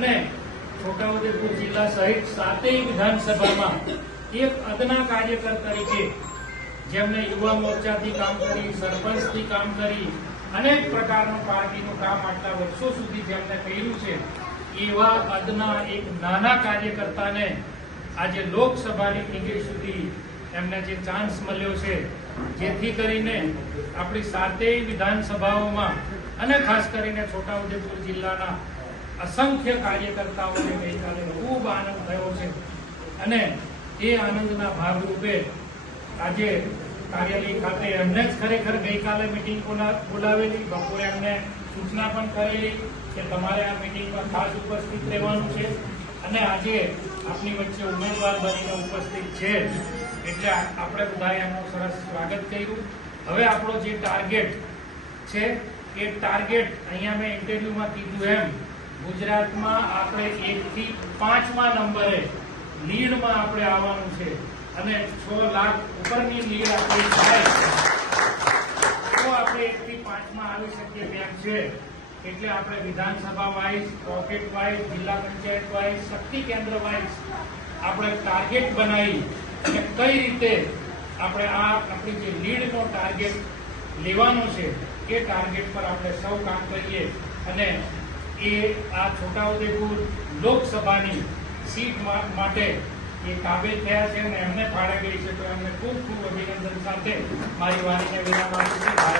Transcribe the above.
અને છોટાઉદેપુર જિલ્લા સહિત સાતેય વિધાનસભામાં એક અદના કાર્યકર તરીકે જેમને યુવા મોરચાથી કામ કરી, સરપંચથી કામ કરી, અનેક પ્રકારનું પાર્ટીનું કામ આટલા વર્ષો સુધી જેમને કર્યું છે, એવા અદના એક નાના કાર્યકર્તાને આજે લોકસભાની ટિકિટ સુધી એમને જે ચાન્સ મળ્યો છે, જેથી કરીને આપણી સાતેય વિધાનસભાઓમાં અને ખાસ કરીને છોટાઉદેપુર જિલ્લાના અસંખ્ય કાર્યકર્તાઓને ગઈકાલે ખૂબ આનંદ થયો છે. અને એ આનંદના ભાગરૂપે આજે કાર્યાલય ખાતે એમને જ ખરેખર ગઈકાલે મિટિંગ બોલાવેલી બપોરે એમને સૂચના પણ કરેલી કે તમારે આ મિટિંગમાં ખાસ ઉપસ્થિત રહેવાનું છે. અને આજે આપની વચ્ચે ઉમેદવાર બનીને ઉપસ્થિત છે. એટલે આપણે બધાએ એમનું સરસ સ્વાગત કર્યું. હવે આપણો જે ટાર્ગેટ છે, એ ટાર્ગેટ અહીંયા મેં ઇન્ટરવ્યુમાં કીધું એમ. ગુજરાતમાં આપણે એકથી પાંચમા નંબરે લીડમાં આપણે આવવાનું છે અને છ લાખ ઉપરની લીડ આપણે થાય તો આપણે એકથી પાંચમાં આવી શકીએ તેમ છે. એટલે આપણે વિધાનસભા વાઇઝ, પોકેટ વાઇઝ, જિલ્લા પંચાયત વાઇઝ, શક્તિ કેન્દ્ર વાઇઝ આપણે ટાર્ગેટ બનાવી અને કઈ રીતે આપણે આ આપણી જે લીડનો ટાર્ગેટ લેવાનો છે એ ટાર્ગેટ પર આપણે સૌ કામ કરીએ અને એ આ છોટાઉદેપુર લોકસભાની સીટ માટે એ કાબિલ થયા છે અને એમને ફાળે ગઈ છે. તો એમને ખૂબ ખૂબ અભિનંદન સાથે મારી વાણીને વિરામ આપું છું.